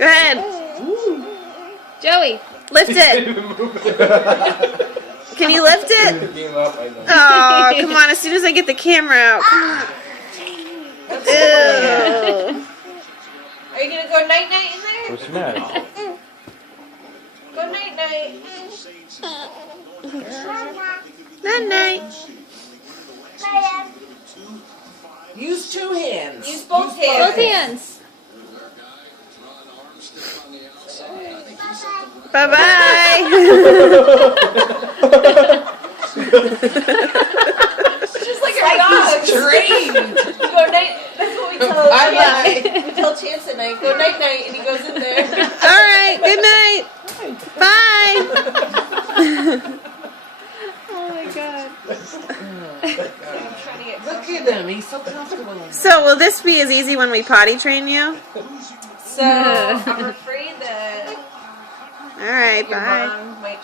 Go ahead. Joey. Lift it. Can you lift it? Oh, come on. As soon as I get the camera out. Come on. Ew. Are you going to go night-night in there? What's the matter? Go night-night. Night-night. Use two hands. Use both hands. Both hands. Bye-bye. Just like a dog. Trained. You go night. That's what we tell Bye-bye. We tell Chance at night. Go night-night, and he goes in there. All right. Good night. Bye. Oh my god. Look at him. He's so comfortable. So will this be as easy when we potty train you? So I'm afraid that All right. your Bye. mom might